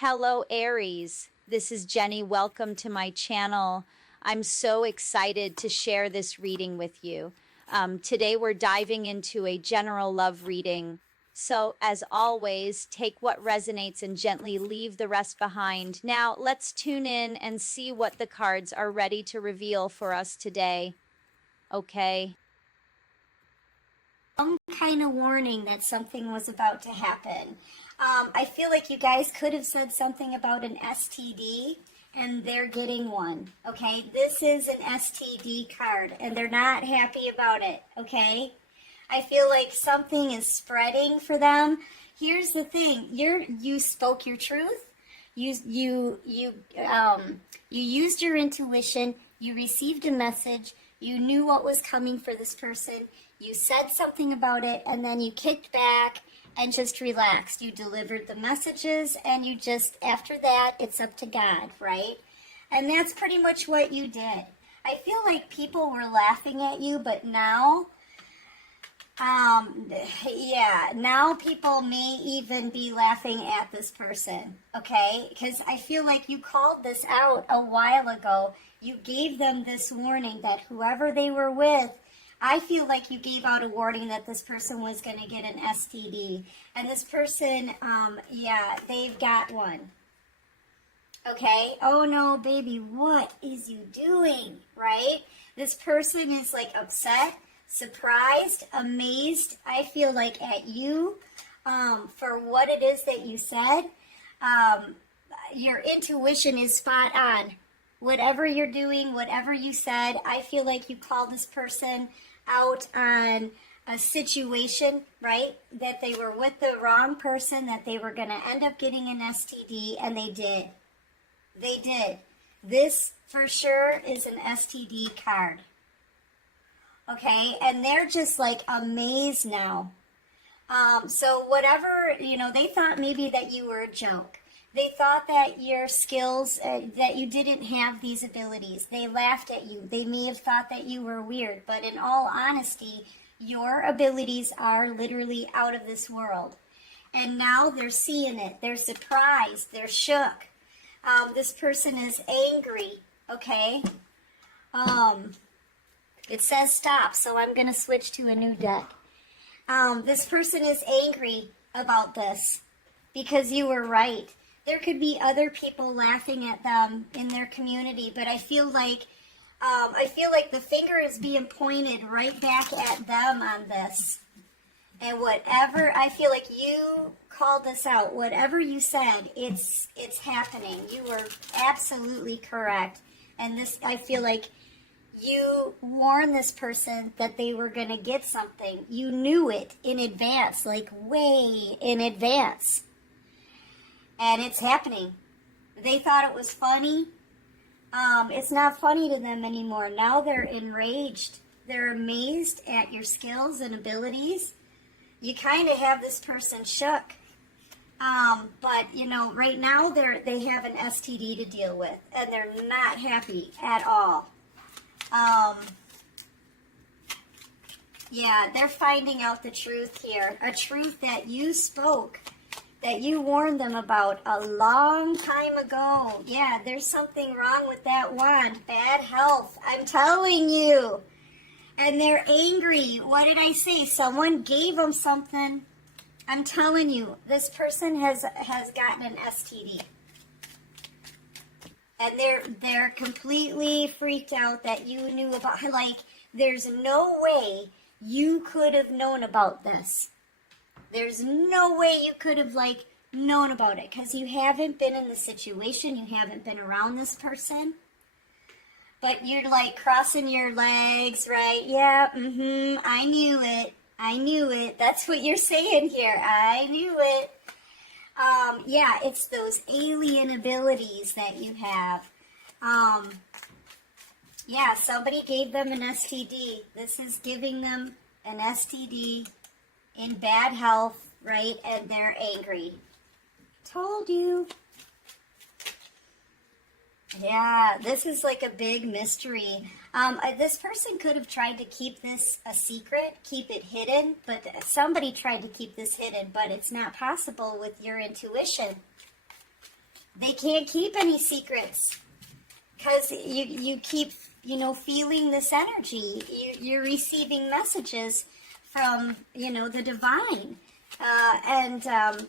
Hello, Aries. This is Jenny. Welcome to my channel. I'm so excited to share this reading with you. Today, we're diving into a general love reading. So, as always, take what resonates and gently leave the rest behind. Now, let's tune in and see what the cards are ready to reveal for us today. Okay. Some kind of warning that something was about to happen. I feel like you guys could have said something about an STD, and they're getting one, okay? This is an STD card, and they're not happy about it, okay? I feel like something is spreading for them. Here's the thing: you spoke your truth. You used your intuition. You received a message. You knew what was coming for this person. You said something about it, and then you kicked back and just relaxed. You delivered the messages, and you just, after that, it's up to God, right? And that's pretty much what you did. I feel like people were laughing at you, but now, now people may even be laughing at this person, okay? Because I feel like you called this out a while ago. You gave them this warning that whoever they were with, I feel like you gave out a warning that this person was going to get an STD. And this person, they've got one. Okay? Oh no, baby, what is you doing? Right? This person is like upset, surprised, amazed, I feel like, at you for what it is that you said. Your intuition is spot on. Whatever you're doing, whatever you said, I feel like you called this person out on a situation, right? That they were with the wrong person, that they were going to end up getting an STD, and they did. They did. This, for sure, is an STD card. Okay? And they're just, like, amazed now. So whatever, they thought maybe that you were a joke. They thought that your skills, that you didn't have these abilities. They laughed at you. They may have thought that you were weird. But in all honesty, your abilities are literally out of this world. And now they're seeing it. They're surprised. They're shook. This person is angry, okay? It says stop, so I'm going to switch to a new deck. This person is angry about this because you were right. There could be other people laughing at them in their community, but I feel like the finger is being pointed right back at them on this. And whatever, I feel like you called this out. Whatever you said, it's happening. You were absolutely correct. And this, I feel like you warned this person that they were going to get something. You knew it in advance, like way in advance. And it's happening. They thought it was funny. It's not funny to them anymore. Now they're enraged. They're amazed at your skills and abilities. You kind of have this person shook. But, right now they have an STD to deal with. And they're not happy at all. They're finding out the truth here. A truth that you spoke, that you warned them about a long time ago. Yeah, there's something wrong with that wand. Bad health. I'm telling you. And they're angry. What did I say? Someone gave them something. I'm telling you, this person has gotten an STD. And they're completely freaked out that you knew about, like, there's no way you could have known about this. There's no way you could have, known about it, because you haven't been in the situation, you haven't been around this person. But you're, crossing your legs, right? Yeah, I knew it. That's what you're saying here. I knew it. It's those alien abilities that you have. Somebody gave them an STD. This is giving them an STD in bad health, right? And they're angry. Told you. Yeah, this is like a big mystery. This person could have tried to keep this a secret, keep it hidden, but somebody tried to keep this hidden, but it's not possible with your intuition. They can't keep any secrets because you keep, feeling this energy. You're receiving messages from, the divine.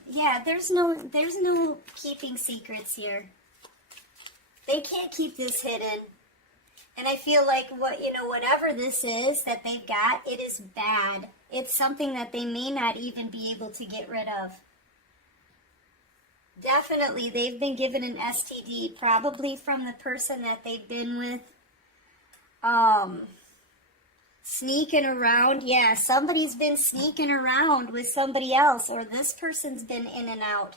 Yeah, there's no keeping secrets here. They can't keep this hidden. And I feel like whatever this is that they've got, it is bad. It's something that they may not even be able to get rid of. Definitely, they've been given an STD, probably from the person that they've been with. Sneaking around. Yeah, somebody's been sneaking around with somebody else, or this person's been in and out.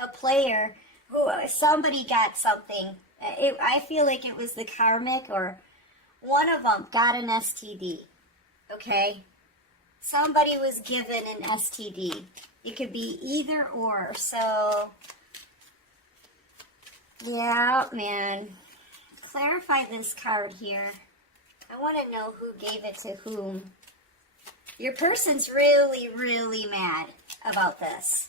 A player who, somebody got something. I feel like it was the karmic, or one of them got an STD. Okay? Somebody was given an STD. It could be either or. So, yeah, man. Clarify this card here. I want to know who gave it to whom. Your person's really, really mad about this.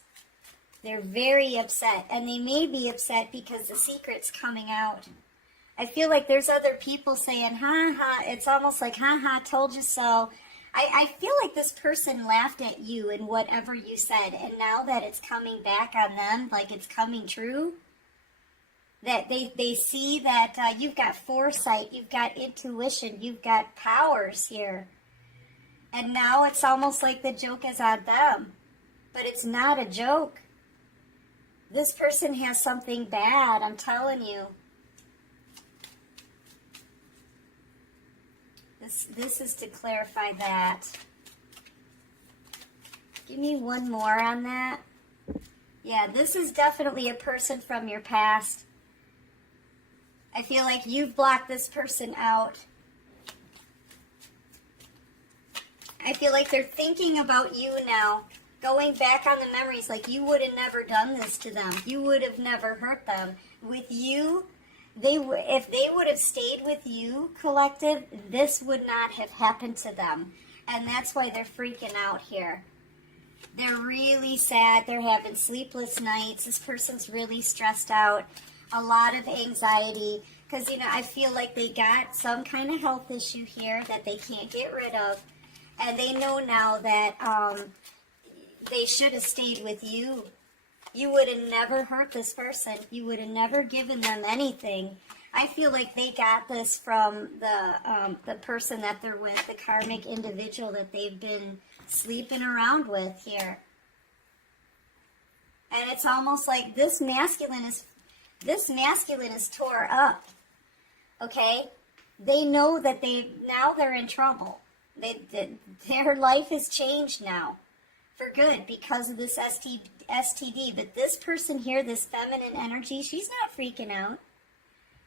They're very upset, and they may be upset because the secret's coming out. I feel like there's other people saying, ha ha, it's almost like, ha ha, told you so. I feel like this person laughed at you and whatever you said, and now that it's coming back on them, like it's coming true, that they see that you've got foresight, you've got intuition, you've got powers here. And now it's almost like the joke is on them. But it's not a joke. This person has something bad, I'm telling you. This is to clarify that. Give me one more on that. Yeah, this is definitely a person from your past. I feel like you've blocked this person out. I feel like they're thinking about you now. Going back on the memories, like you would have never done this to them. You would have never hurt them. With you, if they would have stayed with you, collective, this would not have happened to them. And that's why they're freaking out here. They're really sad. They're having sleepless nights. This person's really stressed out. A lot of anxiety. Because, I feel like they got some kind of health issue here that they can't get rid of. And they know now that they should have stayed with you. You would have never hurt this person. You would have never given them anything. I feel like they got this from the person that they're with, the karmic individual that they've been sleeping around with here. And it's almost like this masculine is tore up. Okay? They know that they're in trouble. Their life has changed now for good because of this STD. But this person here, this feminine energy, she's not freaking out.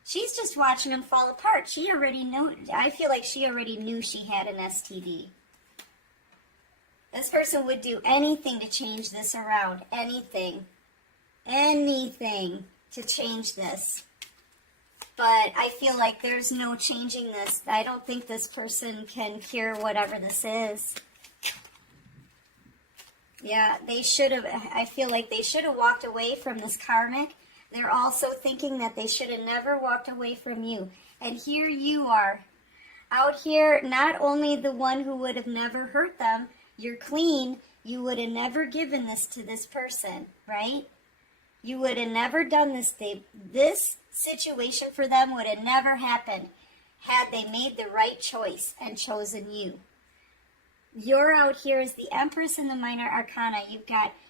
She's just watching them fall apart. She already knew. I feel like she already knew she had an STD. This person would do anything to change this around. Anything. Anything to change this. But I feel like there's no changing this. I don't think this person can cure whatever this is. Yeah, they should have. I feel like they should have walked away from this karmic. They're also thinking that they should have never walked away from you. And here you are. Out here, not only the one who would have never hurt them, you're clean. You would have never given this to this person, right? You would have never done this. This situation for them would have never happened had they made the right choice and chosen you. You're out here as the Empress in the Minor Arcana.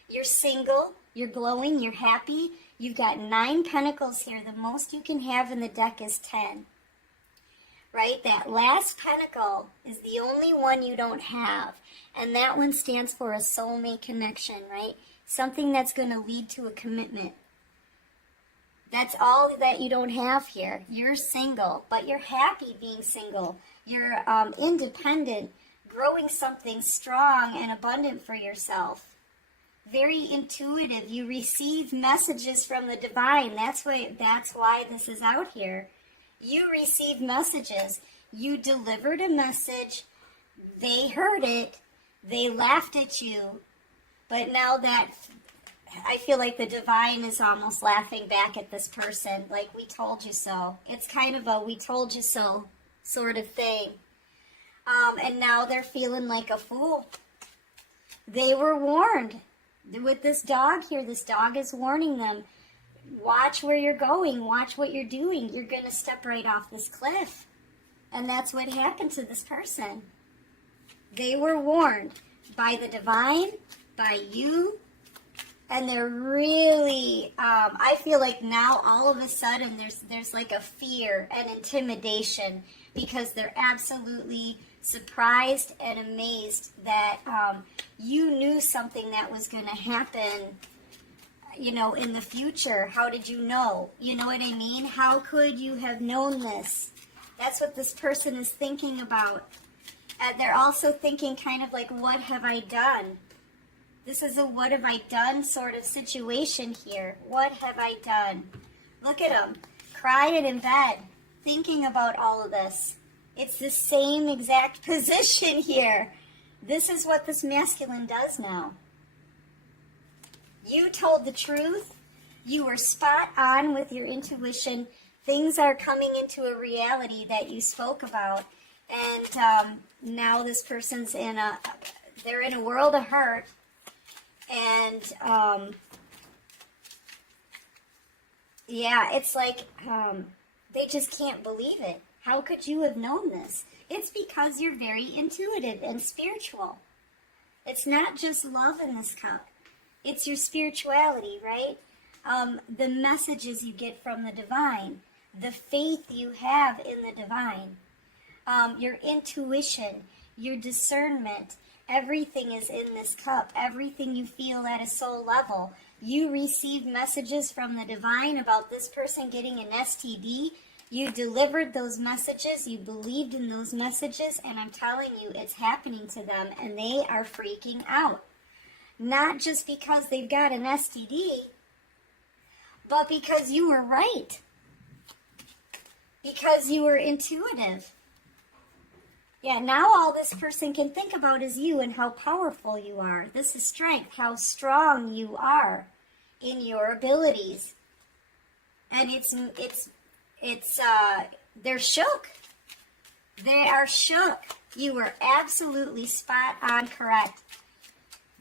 You're single, you're glowing, you're happy. You've got 9 pentacles here. The most you can have in the deck is 10. Right? That last pentacle is the only one you don't have. And that one stands for a soulmate connection, right? Something that's going to lead to a commitment. That's all that you don't have here. You're single, but you're happy being single. You're independent, growing something strong and abundant for yourself. Very intuitive. You receive messages from the divine. That's why this is out here. You receive messages. You delivered a message. They heard it. They laughed at you. But now that I feel like the divine is almost laughing back at this person, like, we told you so. It's kind of a we told you so sort of thing. And now they're feeling like a fool. They were warned. With this dog here, this dog is warning them. Watch where you're going. Watch what you're doing. You're going to step right off this cliff. And that's what happened to this person. They were warned by the divine, by you, and they're really, I feel like now all of a sudden there's like a fear and intimidation because they're absolutely surprised and amazed that you knew something that was going to happen, you know, in the future. How did you know? You know what I mean? How could you have known this? That's what this person is thinking about. They're also thinking kind of like, what have I done? This is a what have I done sort of situation here. What have I done? Look at them, crying in bed, thinking about all of this. It's the same exact position here. This is what this masculine does now. You told the truth. You were spot on with your intuition. Things are coming into a reality that you spoke about. And now this person's they're in a world of hurt. And, yeah, it's like, they just can't believe it. How could you have known this? It's because you're very intuitive and spiritual. It's not just love in this cup. It's your spirituality, right? The messages you get from the divine, the faith you have in the divine, your intuition, your discernment. Everything is in this cup. Everything you feel at a soul level. You receive messages from the divine about this person getting an STD. You delivered those messages. You believed in those messages. And I'm telling you, it's happening to them. And they are freaking out. Not just because they've got an STD, but because you were right. Because you were intuitive. Yeah, now all this person can think about is you and how powerful you are. This is strength, how strong you are in your abilities. And they're shook. They are shook. You were absolutely spot on correct.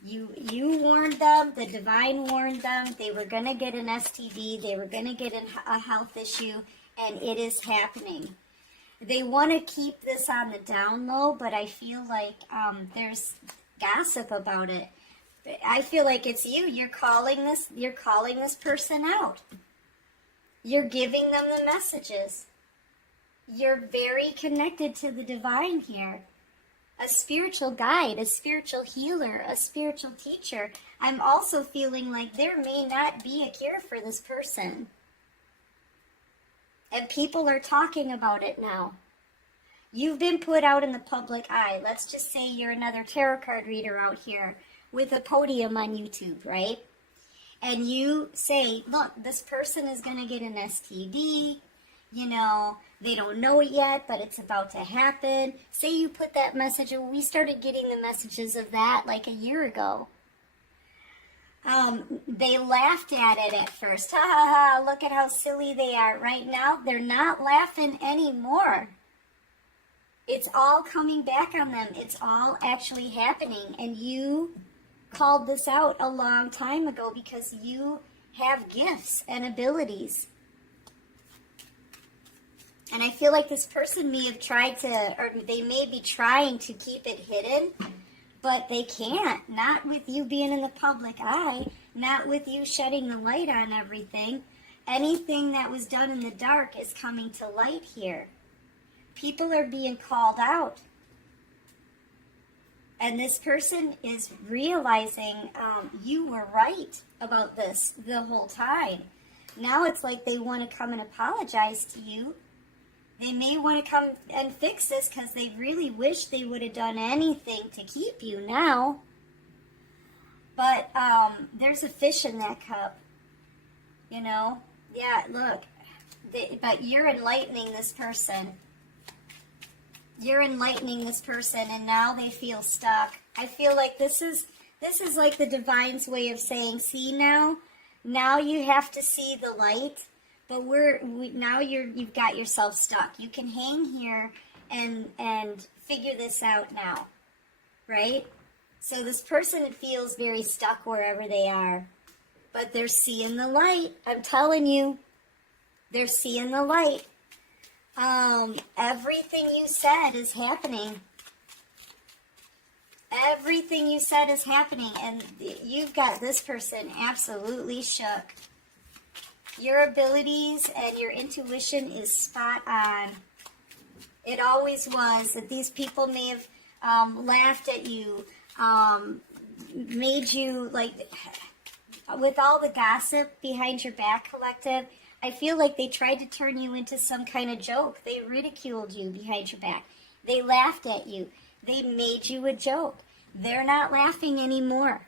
You warned them, the divine warned them, they were going to get an STD, they were going to get a health issue, and it is happening. They want to keep this on the down low, but I feel like there's gossip about it. I feel like it's you. You're calling this person out. You're giving them the messages. You're very connected to the divine here. A spiritual guide, a spiritual healer, a spiritual teacher. I'm also feeling like there may not be a cure for this person. And people are talking about it now. You've been put out in the public eye. Let's just say you're another tarot card reader out here with a podium on YouTube, right? And you say, look, this person is going to get an STD. You know, they don't know it yet, but it's about to happen. Say you put that message, we started getting the messages of that like a year ago. They laughed at it at first. Ha ha ha, look at how silly they are. Right now, they're not laughing anymore. It's all coming back on them. It's all actually happening. And you called this out a long time ago because you have gifts and abilities. And I feel like this person may have tried to, or they may be trying to keep it hidden, but they can't. Not with you being in the public eye, not with you shedding the light on everything. Anything that was done in the dark is coming to light here. People are being called out. And this person is realizing you were right about this the whole time. Now it's like they want to come and apologize to you. They may want to come and fix this because they really wish they would have done anything to keep you now. But there's a fish in that cup. You know? Yeah, look. But you're enlightening this person. You're enlightening this person, and now they feel stuck. I feel like this is This is like the divine's way of saying, see now you have to see the light, but now you've got yourself stuck. You can hang here and figure this out now, right? So this person feels very stuck wherever they are, but they're seeing the light. I'm telling you, they're seeing the light. Everything you said is happening. Everything you said is happening, and you've got this person absolutely shook. Your abilities and your intuition is spot on. It always was. That these people may have laughed at you, made you, like, with all the gossip behind your back, collective, I feel like they tried to turn you into some kind of joke. They ridiculed you behind your back. They laughed at you. They made you a joke. They're not laughing anymore.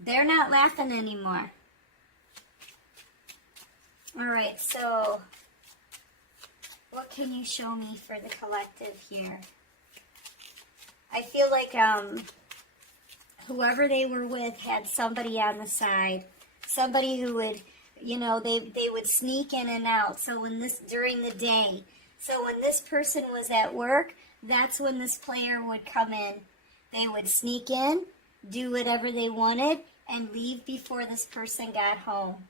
They're not laughing anymore. All right, so what can you show me for the collective here? I feel like whoever they were with had somebody on the side, somebody who would, you know, they would sneak in and out. So during the day, so when this person was at work, that's when this player would come in. They would sneak in, do whatever they wanted, and leave before this person got home.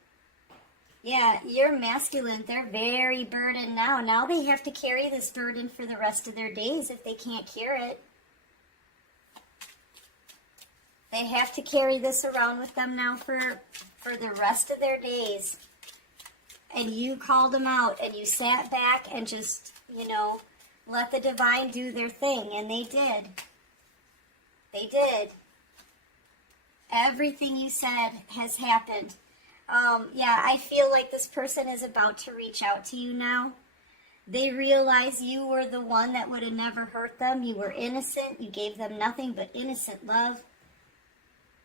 Yeah, you're masculine. They're very burdened now. Now they have to carry this burden for the rest of their days if they can't cure it. They have to carry this around with them now for the rest of their days. And you called them out, and you sat back and just, you know, let the divine do their thing, and they did. They did. Everything you said has happened. Yeah, I feel like this person is about to reach out to you now. They realize you were the one that would have never hurt them. You were innocent. You gave them nothing but innocent love.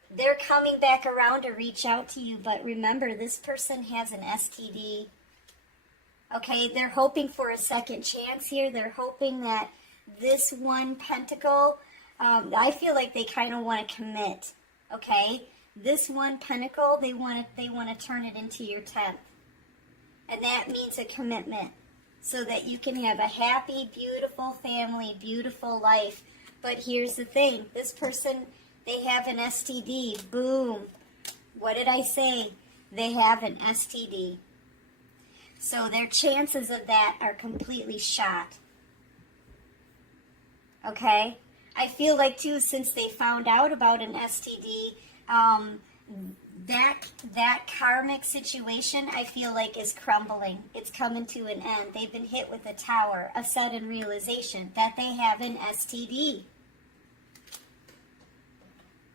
They're coming back around to reach out to you, but remember, this person has an STD. Okay, they're hoping for a second chance here. They're hoping that this one pentacle, I feel like they kind of want to commit. Okay, this one pentacle, they want to turn it into your 10th, and that means a commitment, so that you can have a happy, beautiful family, beautiful life. But here's the thing: this person, they have an STD. Boom. What did I say? They have an STD. So their chances of that are completely shot. Okay? I feel like, too, since they found out about an STD, that karmic situation, I feel like, is crumbling. It's coming to an end. They've been hit with a tower, a sudden realization that they have an STD.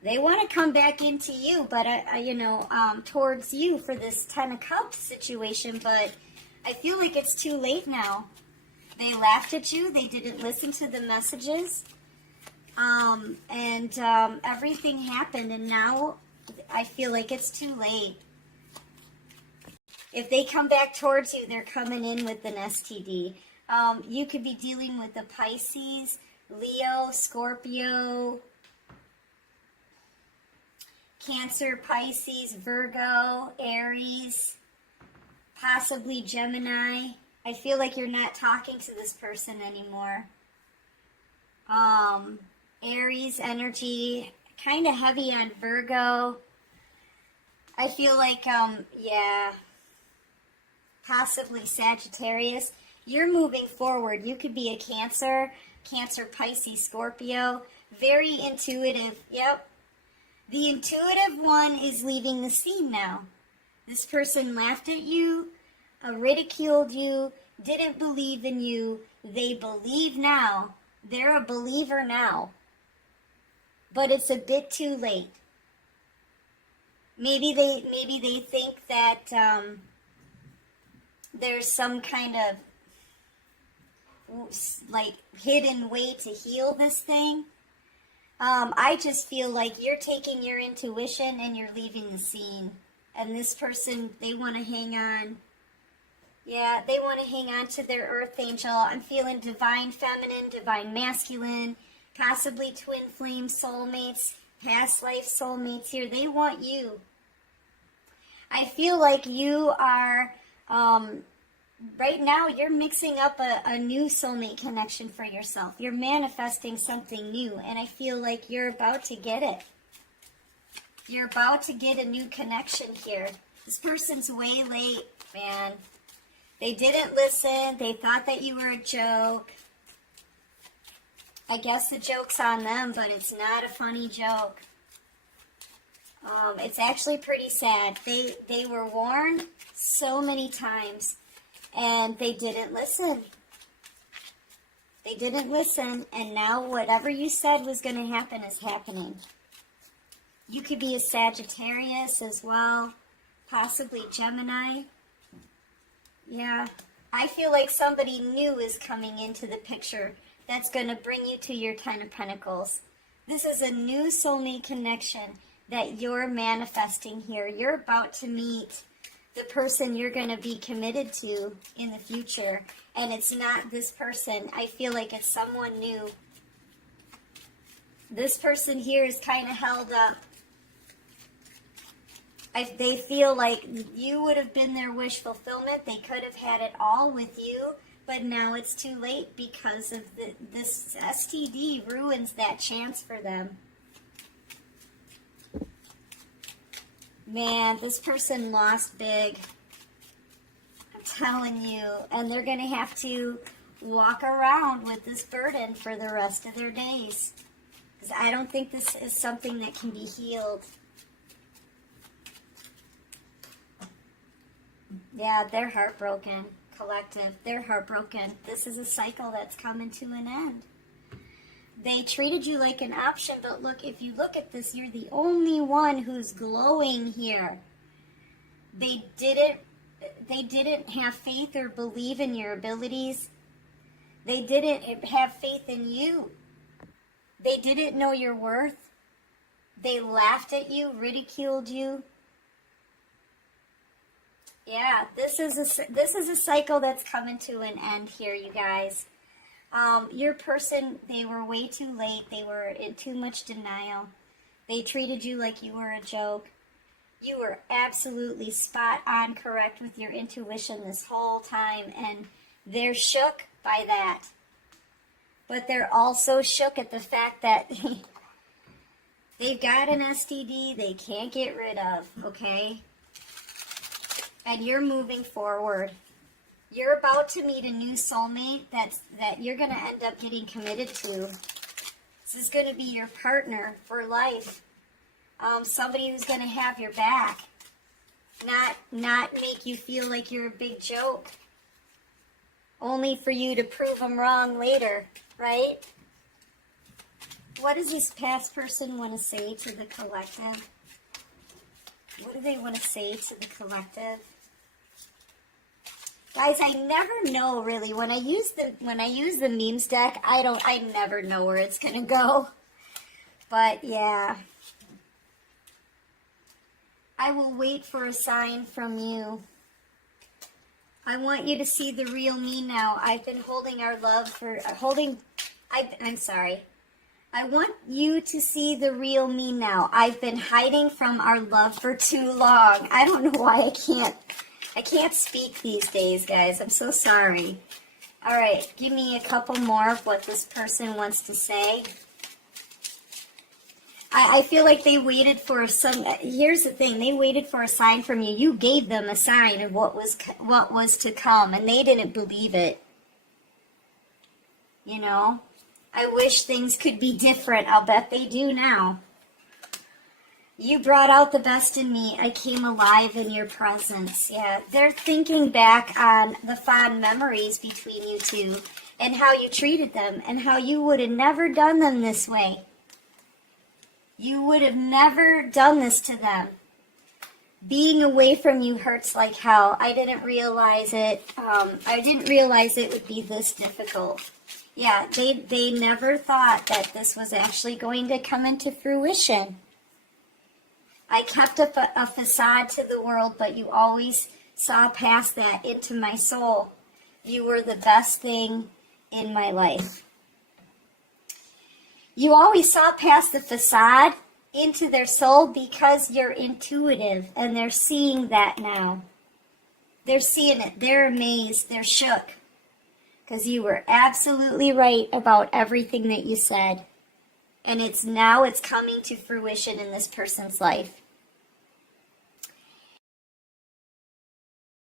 They want to come back into you, but, towards you for this 10 of Cups situation, but I feel like it's too late now. They laughed at you. They didn't listen to the messages. Everything happened, and now I feel like it's too late. If they come back towards you, they're coming in with an STD. You could be dealing with a Pisces, Leo, Scorpio, Cancer, Pisces, Virgo, Aries, possibly Gemini. I feel like you're not talking to this person anymore. Aries energy, kind of heavy on Virgo. I feel like, possibly Sagittarius. You're moving forward. You could be a Cancer, Pisces, Scorpio. Very intuitive. Yep. The intuitive one is leaving the scene now. This person laughed at you, ridiculed you, didn't believe in you. They believe now. They're a believer now. But it's a bit too late. Maybe they think that there's some kind of like hidden way to heal this thing. I just feel like you're taking your intuition and you're leaving the scene. And this person, they want to hang on. Yeah, they want to hang on to their earth angel. I'm feeling divine feminine, divine masculine, possibly twin flame soulmates. Past life soulmates here, they want you. I feel like you are, right now, you're mixing up a new soulmate connection for yourself. You're manifesting something new, and I feel like you're about to get it. You're about to get a new connection here. This person's way late, man. They didn't listen. They thought that you were a joke. I guess the joke's on them, but it's not a funny joke. It's actually pretty sad. They were warned so many times, and they didn't listen. They didn't listen, and now whatever you said was going to happen is happening. You could be a Sagittarius as well, possibly Gemini. Yeah, I feel like somebody new is coming into the picture that's going to bring you to your Ten of Pentacles. This is a new soulmate connection that you're manifesting here. You're about to meet the person you're going to be committed to in the future. And it's not this person. I feel like it's someone new. This person here is kind of held up. They feel like you would have been their wish fulfillment. They could have had it all with you, but now it's too late because of this STD ruins that chance for them. Man, this person lost big. I'm telling you. And they're going to have to walk around with this burden for the rest of their days. Because I don't think this is something that can be healed. Yeah, they're heartbroken. Collective. They're heartbroken. This is a cycle that's coming to an end. They treated you like an option, but look, if you look at this, you're the only one who's glowing here. They didn't have faith or believe in your abilities. They didn't have faith in you. They didn't know your worth. They laughed at you, ridiculed you. Yeah, this is a cycle that's coming to an end here, you guys. Your person, they were way too late. They were in too much denial. They treated you like you were a joke. You were absolutely spot on correct with your intuition this whole time, and they're shook by that. But they're also shook at the fact that they've got an STD they can't get rid of, okay? And you're moving forward. You're about to meet a new soulmate that you're going to end up getting committed to. This is going to be your partner for life. Somebody who's going to have your back. Not make you feel like you're a big joke. Only for you to prove them wrong later, right? What does this past person want to say to the collective? What do they want to say to the collective? Guys, I never know really. When I use the memes deck, I never know where it's gonna go. But yeah. I will wait for a sign from you. I want you to see the real me now. I've been holding our love for I'm sorry. I want you to see the real me now. I've been hiding from our love for too long. I don't know why I can't speak these days, guys. I'm so sorry. All right, give me a couple more of what this person wants to say. I feel like they waited for here's the thing, they waited for a sign from you. You gave them a sign of what was to come, and they didn't believe it. You know? I wish things could be different. I'll bet they do now. You brought out the best in me. I came alive in your presence. Yeah, they're thinking back on the fond memories between you two and how you treated them and how you would have never done them this way. You would have never done this to them. Being away from you hurts like hell. I didn't realize it. I didn't realize it would be this difficult. Yeah, they never thought that this was actually going to come into fruition. I kept up a facade to the world, but you always saw past that into my soul. You were the best thing in my life. You always saw past the facade into their soul because you're intuitive, and they're seeing that now. They're seeing it. They're amazed. They're shook. Because you were absolutely right about everything that you said. And it's coming to fruition in this person's life.